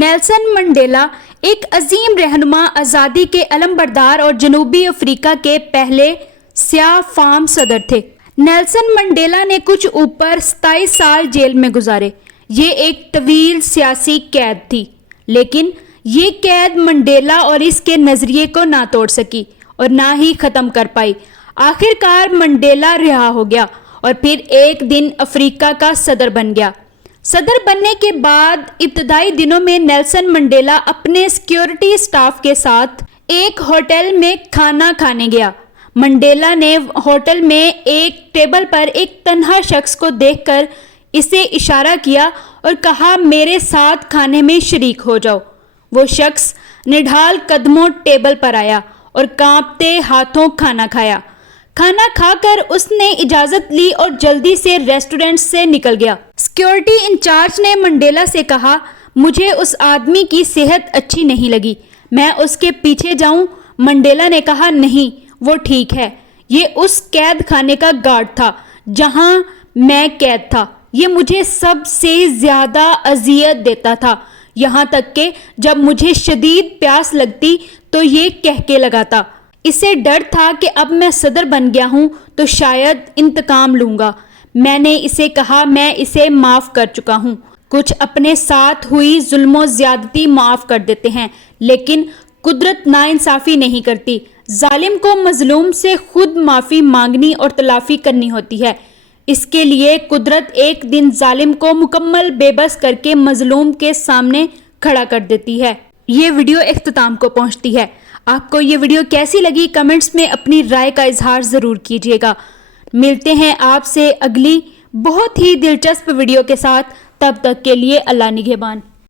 Nelson Mandela ایک عظیم رہنما، آزادی کے علم بردار اور جنوبی افریقہ کے پہلے سیاہ فام صدر تھے۔ نیلسن منڈیلا نے کچھ اوپر 27 سال جیل میں گزارے۔ یہ ایک طویل سیاسی قید تھی، لیکن یہ قید منڈیلا اور اس کے نظریے کو نہ توڑ سکی اور نہ ہی ختم کر پائی۔ آخر کار منڈیلا رہا ہو گیا اور پھر ایک دن افریقہ کا صدر بن گیا۔ صدر بننے کے بعد ابتدائی دنوں میں نیلسن منڈیلا اپنے سیکیورٹی اسٹاف کے ساتھ ایک ہوٹل میں کھانا کھانے گیا۔ منڈیلا نے ہوٹل میں ایک ٹیبل پر ایک تنہا شخص کو دیکھ کر اسے اشارہ کیا اور کہا، میرے ساتھ کھانے میں شریک ہو جاؤ۔ وہ شخص نڈھال قدموں ٹیبل پر آیا اور کانپتے ہاتھوں کھانا کھایا۔ کھانا کھا کر اس نے اجازت لی اور جلدی سے ریسٹورنٹ سے نکل گیا۔ سیکیورٹی انچارج نے منڈیلا سے کہا، مجھے اس آدمی کی صحت اچھی نہیں لگی، میں اس کے پیچھے جاؤں؟ منڈیلا نے کہا، نہیں، وہ ٹھیک ہے۔ یہ اس قید خانے کا گارڈ تھا جہاں میں قید تھا۔ یہ مجھے سب سے زیادہ اذیت دیتا تھا، یہاں تک کہ جب مجھے شدید پیاس لگتی تو یہ کہہ لگاتا۔ اسے ڈر تھا کہ اب میں صدر بن گیا ہوں تو شاید انتقام لوں گا۔ میں نے اسے کہا، میں اسے معاف کر چکا ہوں۔ کچھ اپنے ساتھ ہوئی ظلم و زیادتی معاف کر دیتے ہیں، لیکن قدرت ناانصافی نہیں کرتی۔ ظالم کو مظلوم سے خود معافی مانگنی اور تلافی کرنی ہوتی ہے۔ اس کے لیے قدرت ایک دن ظالم کو مکمل بے بس کر کے مظلوم کے سامنے کھڑا کر دیتی ہے۔ یہ ویڈیو اختتام کو پہنچتی ہے۔ آپ کو یہ ویڈیو کیسی لگی؟ کمنٹس میں اپنی رائے کا اظہار ضرور کیجیے گا۔ ملتے ہیں آپ سے اگلی بہت ہی دلچسپ ویڈیو کے ساتھ، تب تک کے لیے اللہ نگہبان۔